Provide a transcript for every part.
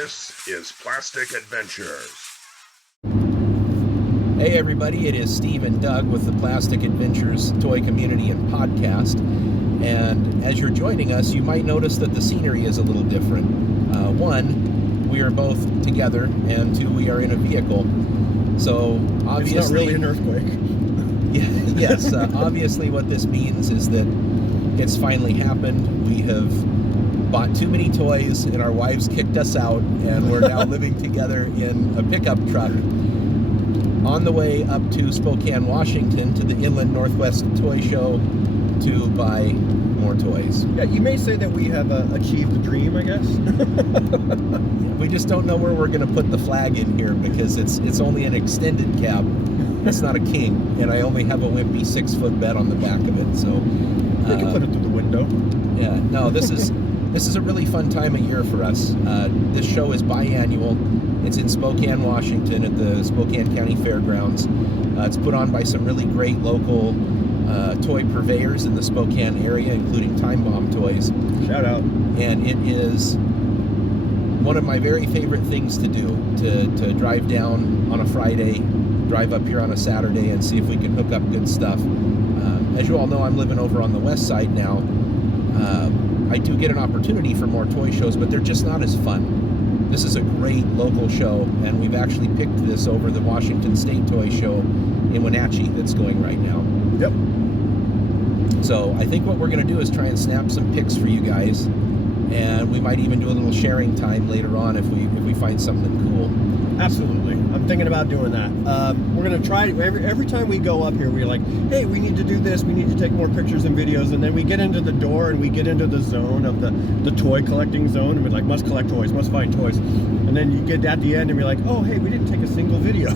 This is Plastic Adventures. Hey everybody, it is Steve and Doug with the Plastic Adventures Toy Community and Podcast. And as you're joining us, you might notice that the scenery is a little different. One, we are both together, and two, we are in a vehicle. So obviously, it's not really an earthquake. Yes, obviously what this means is that it's finally happened. We have bought too many toys, and our wives kicked us out, and we're now living together in a pickup truck on the way up to Spokane, Washington, to the Inland Northwest Toy Show to buy more toys. Yeah, you may say that we have achieved the dream, I guess. We just don't know where we're going to put the flag in here because it's only an extended cab. It's not a king, and I only have a wimpy 6-foot bed on the back of it. So we can put it through the window. Yeah, no, this is a really fun time of year for us. This show is biannual. It's in Spokane, Washington at the Spokane County Fairgrounds. It's put on by some really great local toy purveyors in the Spokane area, including Time Bomb Toys. Shout out. And it is one of my very favorite things to do, to drive down on a Friday, drive up here on a Saturday, and see if we can hook up good stuff. As you all know, I'm living over on the west side now. I do get an opportunity for more toy shows, but they're just not as fun. This is a great local show, and we've actually picked this over the Washington State Toy Show in Wenatchee that's going right now. Yep. So I think what we're going to do is try and snap some pics for you guys, and we might even do a little sharing time later on if we find something cool. Absolutely. I'm thinking about doing that. We're going to try, every time we go up here, we're like, hey, we need to do this, we need to take more pictures and videos, and then we get into the door and we get into the zone of the toy collecting zone, and we're like, must collect toys, must find toys. And then you get at the end and we're like, oh, hey, we didn't take a single video.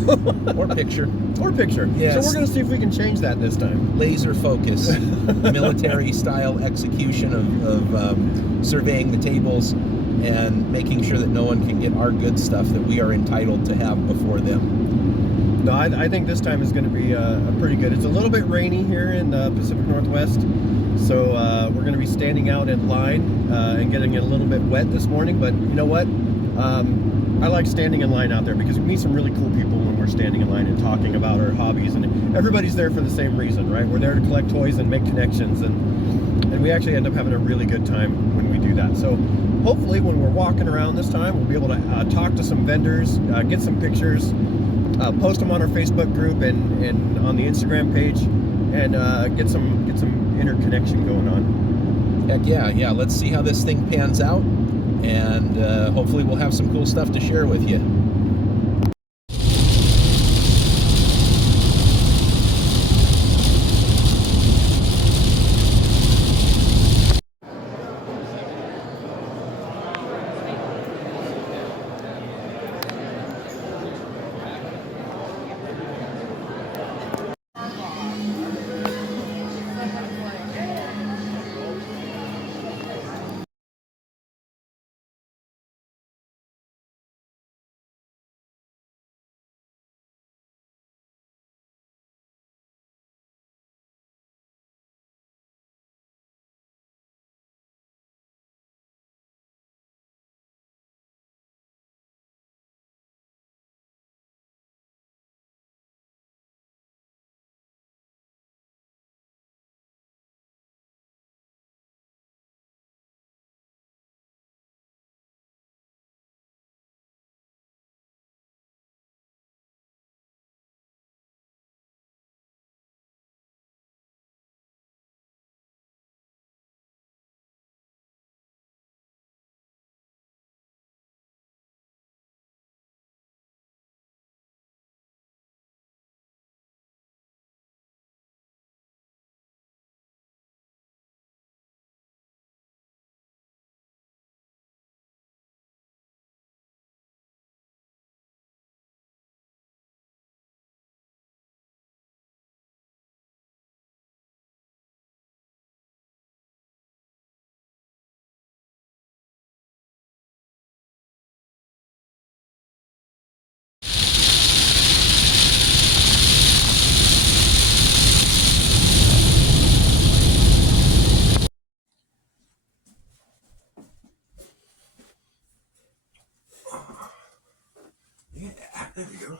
Or picture. Or picture. Yes. So we're going to see if we can change that this time. Laser focus, military-style execution of surveying the tables and making sure that no one can get our good stuff that we are entitled to have before them. No, I think this time is going to be pretty good. It's a little bit rainy here in the Pacific Northwest, so we're going to be standing out in line and getting it a little bit wet this morning, but you know what? I like standing in line out there because we meet some really cool people when we're standing in line and talking about our hobbies, and everybody's there for the same reason, right? We're there to collect toys and make connections, and we actually end up having a really good time when we do that. So hopefully when we're walking around this time, we'll be able to talk to some vendors, get some pictures, post them on our Facebook group and on the Instagram page, and get some interconnection going on. Heck yeah. Let's see how this thing pans out, and hopefully we'll have some cool stuff to share with you.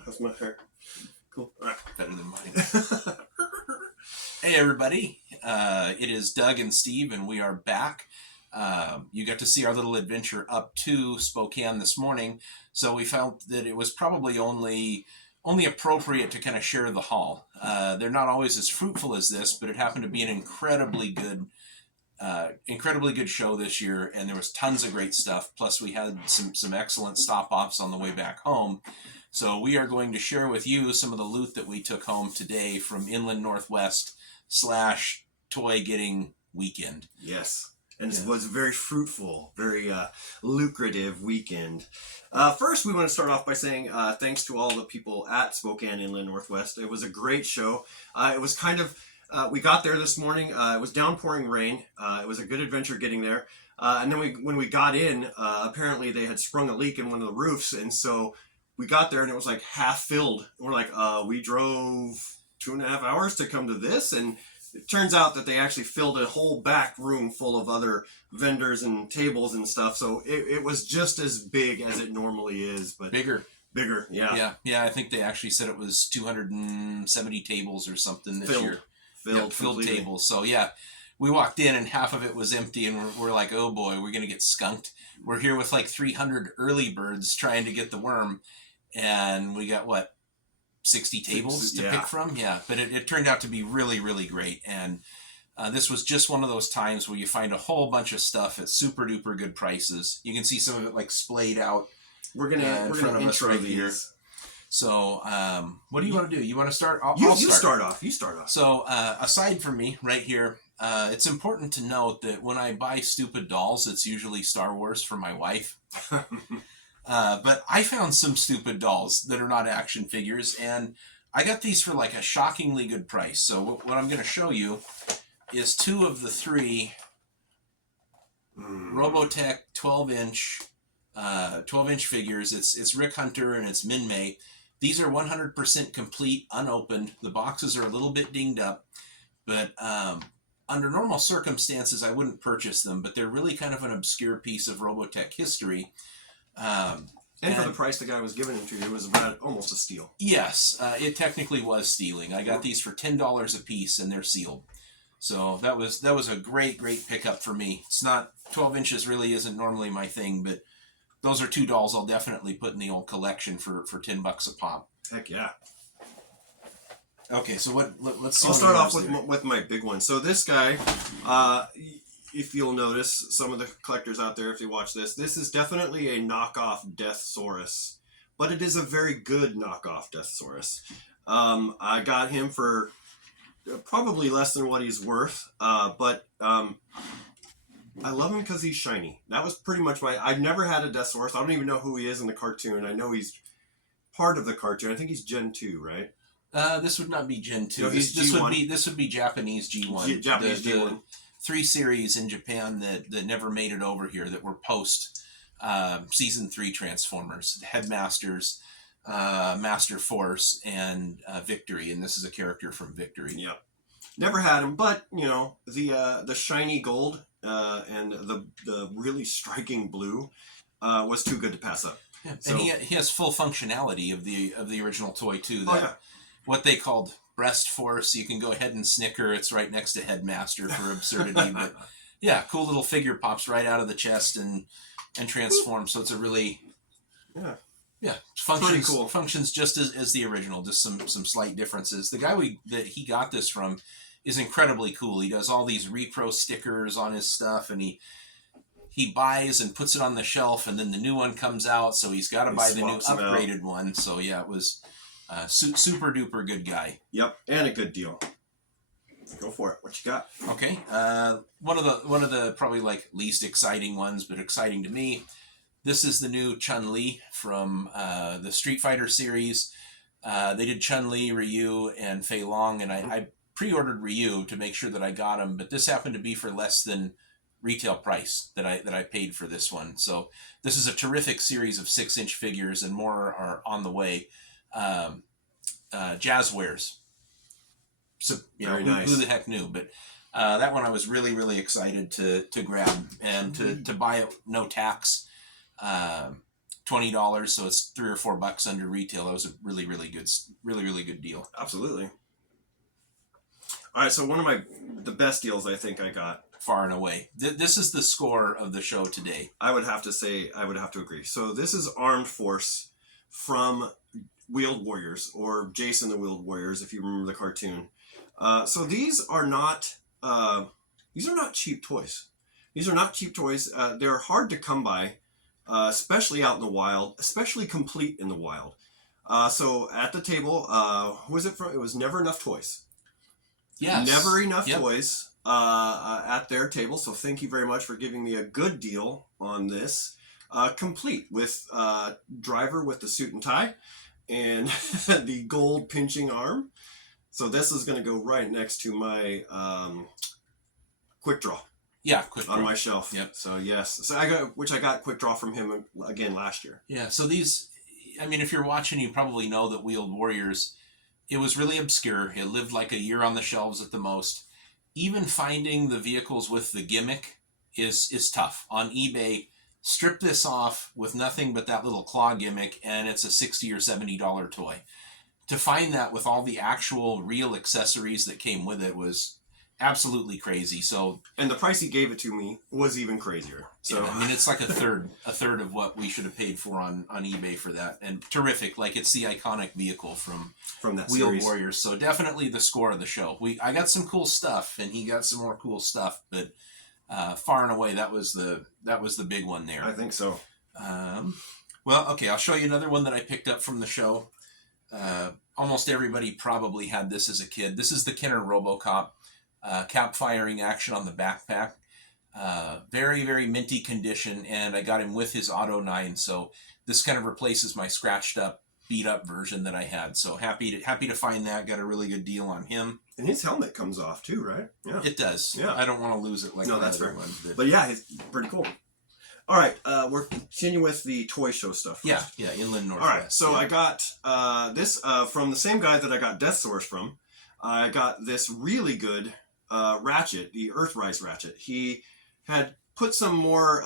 how's my hair? Cool. All right. Better than mine. Hey, everybody. It is Doug and Steve, and we are back. You got to see our little adventure up to Spokane this morning, so we felt that it was probably only appropriate to kind of share the haul. They're not always as fruitful as this, but it happened to be an incredibly good show this year, and there was tons of great stuff. Plus, we had some excellent stop-offs on the way back home. So we are going to share with you some of the loot that we took home today from Inland Northwest / toy getting weekend. Yes. And it was a very fruitful, very lucrative weekend. First, we want to start off by saying thanks to all the people at Spokane Inland Northwest. It was a great show. It was kind of, we got there this morning. It was downpouring rain. It was a good adventure getting there. And then when we got in, apparently they had sprung a leak in one of the roofs. And so we got there and it was like half filled. And we're like, we drove 2.5 hours to come to this. And it turns out that they actually filled a whole back room full of other vendors and tables and stuff. So it was just as big as it normally is, but bigger. Yeah. I think they actually said it was 270 tables or something this year. Filled tables. So yeah, we walked in and half of it was empty, and we're like, oh boy, we're gonna get skunked. We're here with like 300 early birds trying to get the worm, and we got 60 tables to pick from. Yeah, but it turned out to be really, really great. And this was just one of those times where you find a whole bunch of stuff at super duper good prices. You can see some of it like splayed out. We're gonna intro these. Here. So what do you want to do? You want to start? I'll start off. You start off. So aside from me right here, it's important to note that when I buy stupid dolls, it's usually Star Wars for my wife. But I found some stupid dolls that are not action figures, and I got these for like a shockingly good price. So what I'm going to show you is 2 of the 3 Robotech 12-inch figures. It's Rick Hunter and it's Min May. These are 100% complete, unopened. The boxes are a little bit dinged up, but under normal circumstances, I wouldn't purchase them, but they're really kind of an obscure piece of Robotech history. And for the price the guy was giving them to you, it was about almost a steal. Yes, it technically was stealing. I got these for $10 a piece, and they're sealed. So that was a great pickup for me. It's not 12 inches really isn't normally my thing, but those are 2 dolls I'll definitely put in the old collection for $10 a pop. Heck yeah. Okay, so let's see. I'll start off with my big one. So this guy, if you'll notice, some of the collectors out there, if you watch this is definitely a knockoff Deathsaurus, but it is a very good knockoff Deathsaurus. I got him for probably less than what he's worth, but I love him because he's shiny. That was pretty much why. I've never had a Deathsaurus. I don't even know who he is in the cartoon. I know he's part of the cartoon. I think he's Gen 2, right? This would not be Gen 2. No, this would be Japanese G1. Japanese G1. 3 series in Japan that never made it over here that were post season 3 Transformers, Headmasters, Master Force, and Victory, and this is a character from Victory. Yep. Never had him, but the shiny gold and the really striking blue was too good to pass up. Yeah. So, and he has full functionality of the original toy too. That what they called Breast Force. You can go ahead and snicker. It's right next to Headmaster for absurdity, but yeah, cool little figure pops right out of the chest and transforms. So it's a really functions cool. Functions just as the original, just some slight differences. The guy that he got this from is incredibly cool. He does all these repro stickers on his stuff, and he buys and puts it on the shelf, and then the new one comes out, so he's got to buy the new upgraded one. So yeah, it was super duper good guy. Yep, and a good deal. Go for it. What you got? Okay, one of the probably like least exciting ones, but exciting to me. This is the new Chun-Li from the Street Fighter series. They did Chun-Li, Ryu, and Fei Long, and I pre-ordered Ryu to make sure that I got him, but this happened to be for less than retail price that I paid for this one. So this is a terrific series of 6-inch figures, and more are on the way. Jazzwares. So Very nice. Who the heck knew? But that one I was really excited to grab and to buy it no tax. $12 $20, so it's $3 or $4 under retail. That was a really good deal. Absolutely. All right, so one of the best deals I think I got. Far and away. This is the score of the show today. I would have to agree. So this is Armed Force from Wheeled Warriors, or Jason the Wheeled Warriors, if you remember the cartoon. So these are not cheap toys. These are not cheap toys. They're hard to come by, especially out in the wild, especially complete in the wild. So at the table, who was it from? It was Never Enough Toys. Yes. Never Enough Toys at their table. So thank you very much for giving me a good deal on this. Complete with driver with the suit and tie and the gold pinching arm. So this is going to go right next to my Quick Draw. Yeah, Quick Draw on my shelf. Yep. So yes, so I got Quick Draw from him again last year. Yeah. So these, I mean, if you're watching, you probably know that Wheeled Warriors, it was really obscure. It lived like a year on the shelves at the most. Even finding the vehicles with the gimmick is tough. On eBay, strip this off with nothing but that little claw gimmick, and it's a $60 or $70 toy. To find that with all the actual real accessories that came with it was absolutely crazy. So, and the price he gave it to me was even crazier. So yeah, I mean, it's like a third of what we should have paid for on eBay for that. And terrific, like it's the iconic vehicle from that Wheeled series. Warriors. So definitely the score of the show. I got some cool stuff, and he got some more cool stuff, but far and away that was the big one there. I think so. Well, okay, I'll show you another one that I picked up from the show. Almost everybody probably had this as a kid. This is the Kenner RoboCop. Cap firing action on the backpack. Very, very minty condition, and I got him with his Auto 9, so this kind of replaces my scratched up, beat up version that I had. So happy to find that. Got a really good deal on him. And his helmet comes off too, right? Yeah. It does. Yeah. I don't want to lose it like no, that's fair. one. But yeah, it's pretty cool. All right, we're continuing with the toy show stuff first. Yeah, Inland Northwest. All right, so I got this from the same guy that I got Death Source from. I got this really good ratchet, the Earthrise ratchet. He had put some more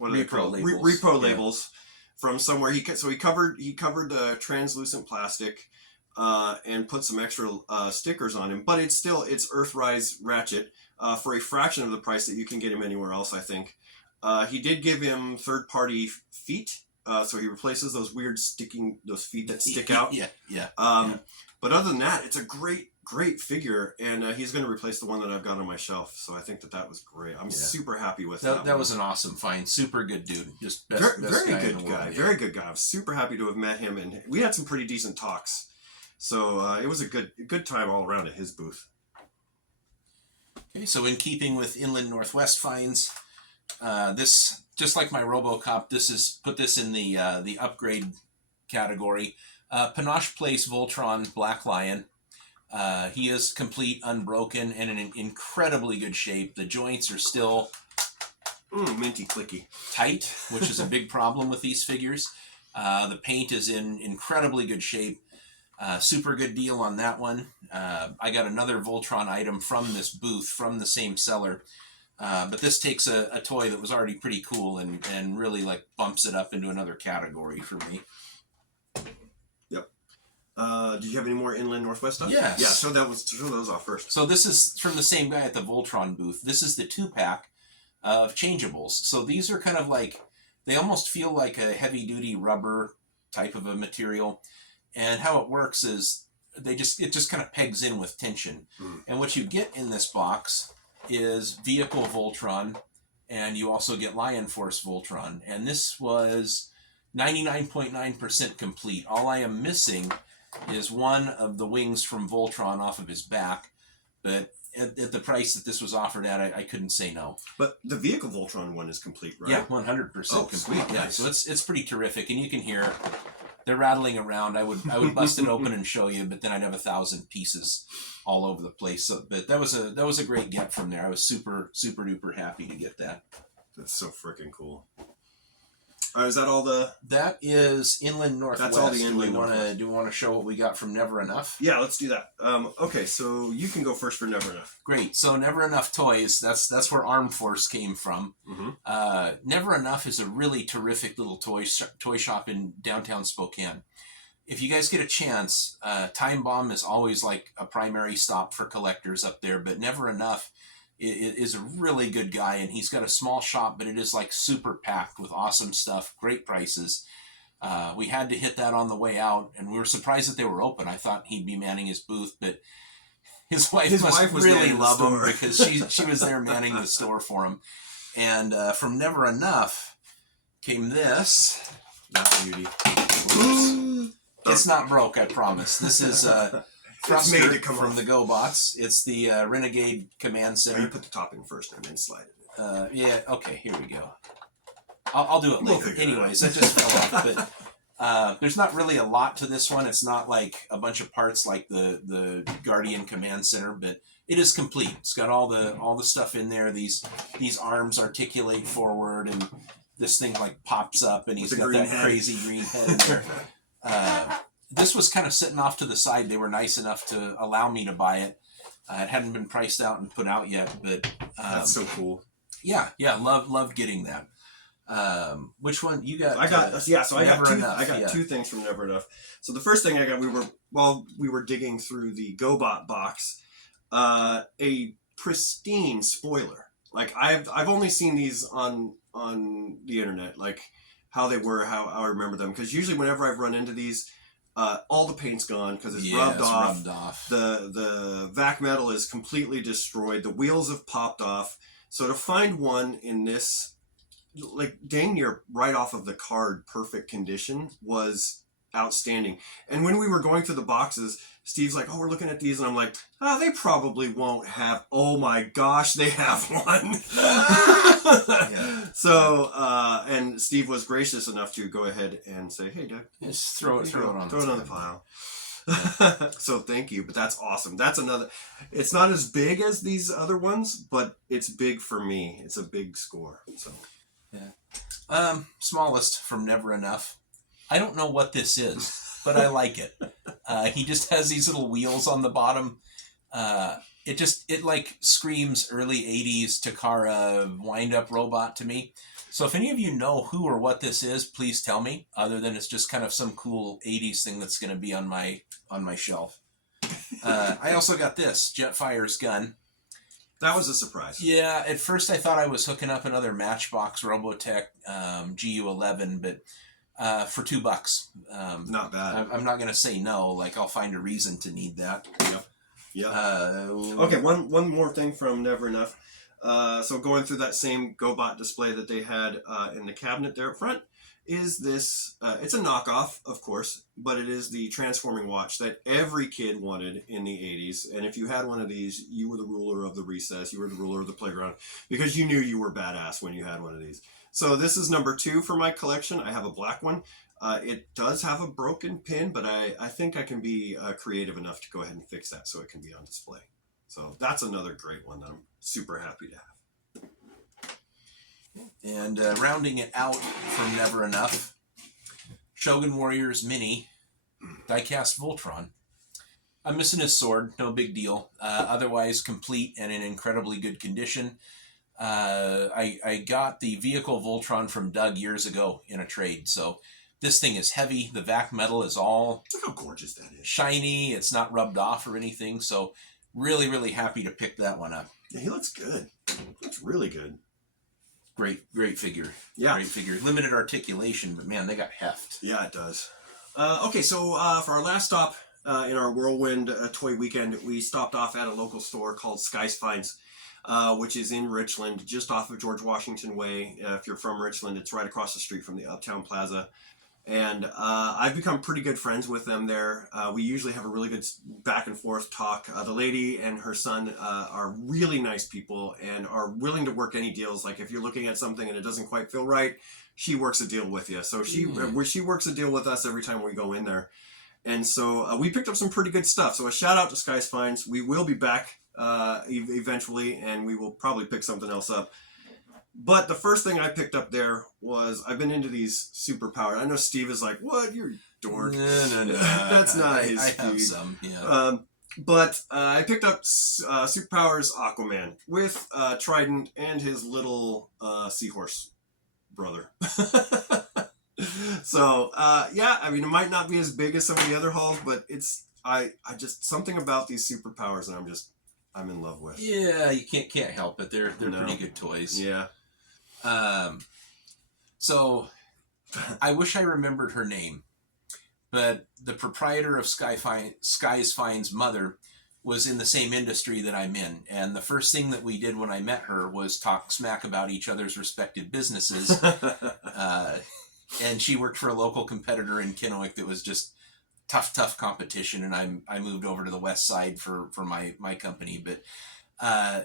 repro labels from somewhere. He covered the translucent plastic and put some extra stickers on him, but it's Earthrise ratchet for a fraction of the price that you can get him anywhere else, I think. He did give him third-party feet, so he replaces those weird those feet that stick out. Yeah. But other than that, it's a great figure, and he's going to replace the one that I've got on my shelf. So I think that was great. I'm super happy with that. That was an awesome find. Super good dude. Just very guy good guy. Very good guy. I'm super happy to have met him, and we had some pretty decent talks. So it was a good time all around at his booth. Okay, so in keeping with Inland Northwest finds, this, just like my RoboCop, put this in the upgrade category. Panache Place Voltron Black Lion. He is complete, unbroken, and in incredibly good shape. The joints are still minty clicky tight, which is a big problem with these figures. The paint is in incredibly good shape. Super good deal on that one. I got another Voltron item from this booth, from the same seller. But this takes a toy that was already pretty cool and really like bumps it up into another category for me. Yep. Do you have any more Inland Northwest stuff? Yes. Yeah, show those off first. So this is from the same guy at the Voltron booth. This is the 2-pack of changeables. So these are kind of like, they almost feel like a heavy-duty rubber type of a material. And how it works is it just kind of pegs in with tension. And what you get in this box is Vehicle Voltron, and you also get Lion Force Voltron. And this was 99.9% complete. All I am missing is one of the wings from Voltron off of his back. But at the price that this was offered at, I couldn't say no. But the Vehicle Voltron one is complete, right? Yeah, 100% complete. Sweet, Yeah, nice. so it's pretty terrific, and you can hear they're rattling around. I would bust it open and show you, but then I'd have 1,000 pieces all over the place. So, but that was a great get from there. I was super duper happy to get that. That's so freaking cool. Is that all the? That is Inland Northwest. That's all the Inland Northwest. Do we want to show what we got from Never Enough? Yeah, let's do that. Okay, so you can go first for Never Enough. Great. So Never Enough Toys, that's where Armed Force came from. Mm-hmm. Never Enough is a really terrific little toy shop in downtown Spokane. If you guys get a chance, Time Bomb is always like a primary stop for collectors up there, but Never Enough is a really good guy, and he's got a small shop, but it is like super packed with awesome stuff, great prices. We had to hit that on the way out, and we were surprised that they were open. I thought he'd be manning his booth, but his wife must really love him because she was there manning the store for him. And from Never Enough came this. Not beauty. Oops. It's not broke, I promise. This is It's made to come from off. the GoBots. It's the Renegade Command Center. You put the topping first and then slide it. Yeah, okay, here we go. I'll do it We'll later. figure it Anyways, that just fell off. But there's not really a lot to this one. It's not like a bunch of parts like the Guardian Command Center, but it is complete. It's got all the stuff in there. These arms articulate forward, and this thing like pops up, and he's got that crazy green head in there. This was kind of sitting off to the side. They were nice enough to allow me to buy it. It hadn't been priced out and put out yet, but That's so cool. Yeah, loved getting that. Which one you got? I got I got two things from Never Enough. So the first thing I got, while we were digging through the GoBot box, a pristine spoiler. Like I've only seen these on the internet, like how they were, how I remember them. Because usually whenever I've run into these, all the paint's gone because it's rubbed off. The vac metal is completely destroyed. The wheels have popped off. So to find one in this, like dang near right off of the card, perfect condition was outstanding. And when we were going through the boxes, Steve's like, "Oh, we're looking at these," and I'm like, they probably won't have. Oh my gosh, they have one. Yeah. So, and Steve was gracious enough to go ahead and say, "Hey, Doug, just throw it on the pile." So thank you, but that's awesome. That's another. It's not as big as these other ones, but it's big for me. It's a big score. So. Yeah. Smallest from Never Enough. I don't know what this is, but I like it. He just has these little wheels on the bottom. It like screams early 80s Takara wind-up robot to me. So if any of you know who or what this is, please tell me, other than it's just kind of some cool 80s thing that's going to be on my shelf. I also got this, Jetfire's gun. That was a surprise. Yeah, at first I thought I was hooking up another Matchbox Robotech GU11, but for $2. Not bad. I'm not going to say no. Like, I'll find a reason to need that. Yep. Okay, one more thing from Never Enough. So going through that same GoBot display that they had in the cabinet there up front is this. It's a knockoff, of course, but it is the transforming watch that every kid wanted in the 80s. And if you had one of these, you were the ruler of the recess. You were the ruler of the playground because you knew you were badass when you had one of these. So this is number 2 for my collection. I have a black one. It does have a broken pin, but I think I can be creative enough to go ahead and fix that so it can be on display. So that's another great one that I'm super happy to have. And rounding it out from Never Enough, Shogun Warriors Mini diecast Voltron. I'm missing his sword, no big deal. Otherwise complete and in incredibly good condition. I got the vehicle Voltron from Doug years ago in a trade, so this thing is heavy. The vac metal is all look how gorgeous that is. Shiny. It's not rubbed off or anything, so really, really happy to pick that one up. Yeah, he looks good. He looks really good. Great figure. Yeah. Great figure. Limited articulation, but man, they got heft. Yeah, it does. Okay, so for our last stop in our Whirlwind Toy Weekend, we stopped off at a local store called Sky's Finds, which is in Richland, just off of George Washington Way. If you're from Richland, it's right across the street from the Uptown Plaza. And I've become pretty good friends with them there. We usually have a really good back and forth talk. The lady and her son are really nice people and are willing to work any deals. Like if you're looking at something and it doesn't quite feel right, she works a deal with you. So she works a deal with us every time we go in there. And so we picked up some pretty good stuff. So a shout out to Sky's Finds. We will be back eventually, and we will probably pick something else up. But the first thing I picked up there was, I've been into these superpowers. I know Steve is like, what? You're a dork. No. That's not his speed. I have some, yeah. But I picked up Superpowers Aquaman with Trident and his little seahorse brother. So, yeah, I mean, it might not be as big as some of the other hauls, but I just, something about these superpowers that I'm in love with. Yeah, you can't help it. They're pretty good toys. Yeah. So I wish I remembered her name, but the proprietor of Skies Fine's mother was in the same industry that I'm in, and the first thing that we did when I met her was talk smack about each other's respective businesses. And she worked for a local competitor in Kennewick that was just tough competition, and I moved over to the west side for my company. But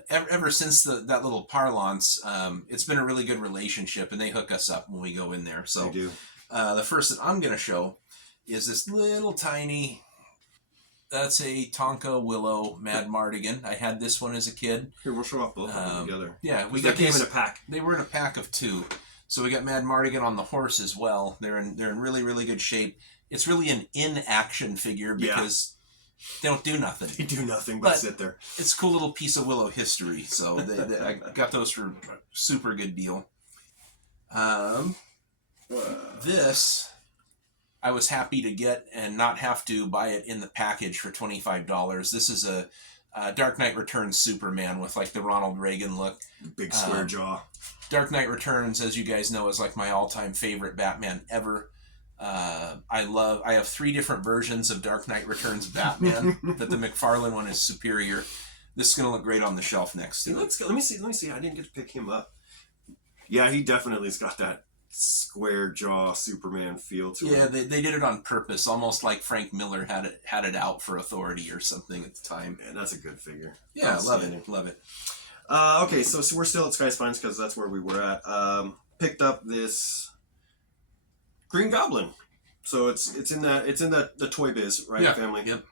ever since that little parlance, it's been a really good relationship, and they hook us up when we go in there. So they do. The first that I'm going to show is this little tiny, that's a Tonka Willow Mad Mardigan. I had this one as a kid. Here, we'll show off both of them together. Yeah, they came in a pack. They were in a pack of 2. So we got Mad Mardigan on the horse as well. They're in really, really good shape. It's really an in-action figure because they don't do nothing. They do nothing but sit there. It's a cool little piece of Willow history. So I got those for a super good deal. This I was happy to get and not have to buy it in the package for $25. This is a Dark Knight Returns Superman with like the Ronald Reagan look. Big square jaw. Dark Knight Returns, as you guys know, is like my all-time favorite Batman ever. I have 3 different versions of Dark Knight Returns Batman, but the McFarlane one is superior. This is going to look great on the shelf next to it. Let me see. I didn't get to pick him up. Yeah, he definitely's got that square jaw Superman feel to him. Yeah, they did it on purpose, almost like Frank Miller had it out for Authority or something at the time. Yeah, that's a good figure. Yeah, love it. Okay, so we're still at Skies Finds because that's where we were at. Picked up this Green Goblin. So it's in the Toy Biz, right, family? Yep.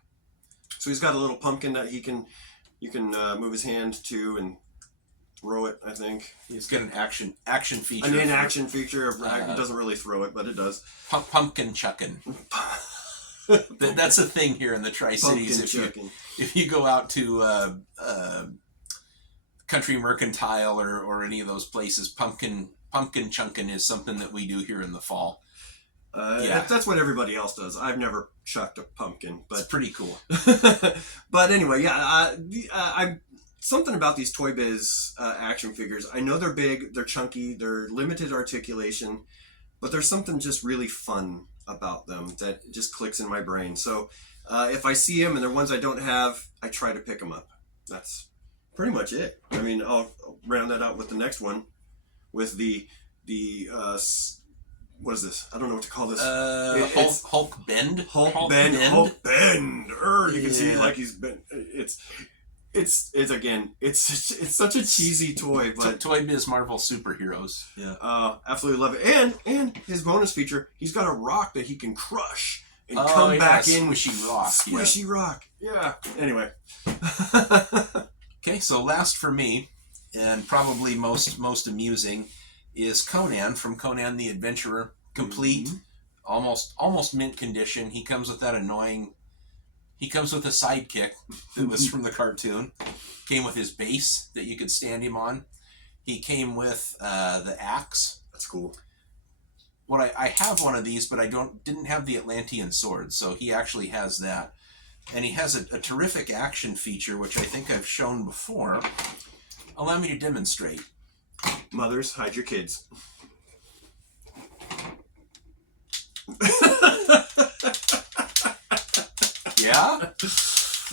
So he's got a little pumpkin that you can move his hand to and throw it, I think. It's got an action feature. An action feature. It doesn't really throw it, but it does. Pumpkin chucking. That's a thing here in the Tri-Cities. If you go out to Country Mercantile or any of those places, pumpkin chunking is something that we do here in the fall. That's what everybody else does. I've never chucked a pumpkin, but it's pretty cool. But anyway, something about these Toy Biz action figures. I know they're big, they're chunky, they're limited articulation, but there's something just really fun about them that just clicks in my brain. So if I see them and they're ones I don't have, I try to pick them up. That's pretty much it. I mean, I'll round that out with the next one, with the what is this? I don't know what to call this. Hulk Bend. Hulk Bend. You can see like he's been. It's again. It's such a cheesy toy, but Toy Biz Marvel superheroes. Yeah. Absolutely love it. And his bonus feature, he's got a rock that he can crush and come back in. Squishy rock. Squishy rock. Yeah. Anyway. Okay, so last for me, and probably most amusing, is Conan from Conan the Adventurer, complete, almost mint condition. He comes with that he comes with a sidekick that was from the cartoon. Came with his base that you could stand him on. He came with the axe. That's cool. I have one of these, but I didn't have the Atlantean sword, so he actually has that. And he has a terrific action feature, which I think I've shown before. Allow me to demonstrate. Mothers, hide your kids.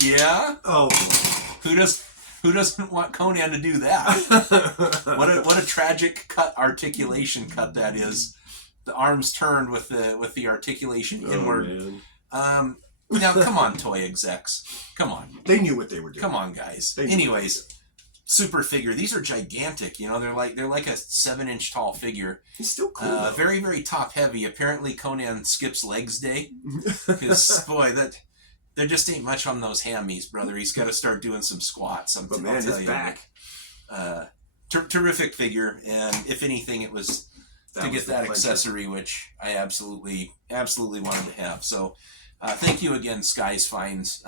Yeah. Oh, who doesn't want Conan to do that? What a tragic articulation cut that is. The arms turned with the articulation inward. Man. Now come on, toy execs. Come on. They knew what they were doing. Come on, guys. Anyways, super figure. These are gigantic. You know, they're like a 7-inch tall figure. He's still cool. Very, very top heavy. Apparently, Conan skips legs day because boy, there just ain't much on those hammies, brother. He's got to start doing some squats. But man, his back. terrific figure, and if anything, it was to get that accessory, which I absolutely wanted to have. So thank you again, Skies Finds.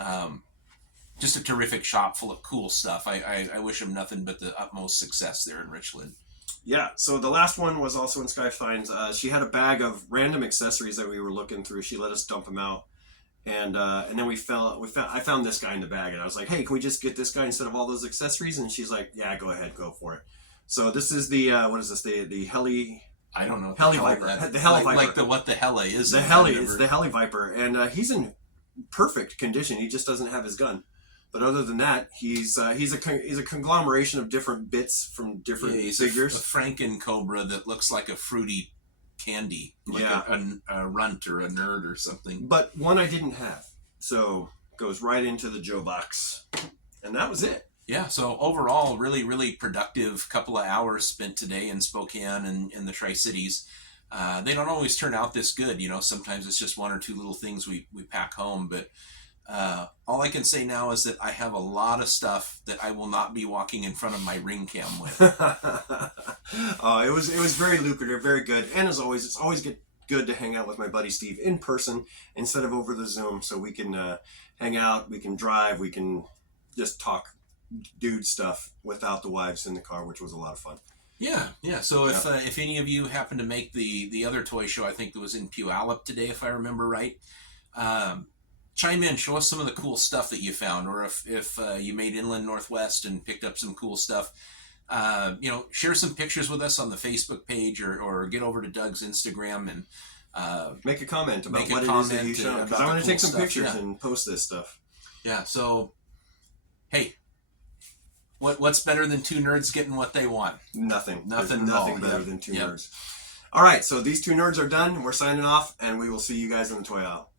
Just a terrific shop full of cool stuff. I wish them nothing but the utmost success there in Richland. Yeah, so the last one was also in Sky Finds. She had a bag of random accessories that we were looking through. She let us dump them out. And then I found this guy in the bag, and I was like, hey, can we just get this guy instead of all those accessories? And she's like, yeah, go ahead, go for it. So this is the, what is this, the Heli... I don't know. Heli Viper. The Heli Viper. Like the what the Heli is. The Heli. It's the Heli Viper. And he's in perfect condition. He just doesn't have his gun. But other than that, he's a conglomeration of different bits from different figures. A Franken Cobra that looks like a fruity candy. Like a runt or a nerd or something. But one I didn't have. So goes right into the Joe box. And that was it. Yeah, so overall, really, really productive couple of hours spent today in Spokane and in the Tri-Cities. They don't always turn out this good, sometimes it's just one or two little things we pack home, but all I can say now is that I have a lot of stuff that I will not be walking in front of my ring cam with. It was very lucrative, very good, and as always, it's always good to hang out with my buddy Steve in person instead of over the Zoom, so we can hang out, we can drive, we can just talk dude stuff without the wives in the car, which was a lot of fun. Yeah. So if any of you happen to make the other toy show, I think that was in Puyallup today, if I remember right, chime in, show us some of the cool stuff that you found, or if you made Inland Northwest and picked up some cool stuff, share some pictures with us on the Facebook page, or get over to Doug's Instagram and make a comment about what it is that you showed, because I want to take some pictures and post this stuff. Yeah. So, hey. What's better than two nerds getting what they want? Nothing. Nothing better than two nerds. All right, so these two nerds are done. We're signing off, and we will see you guys in the toy aisle.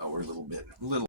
Oh, we're a little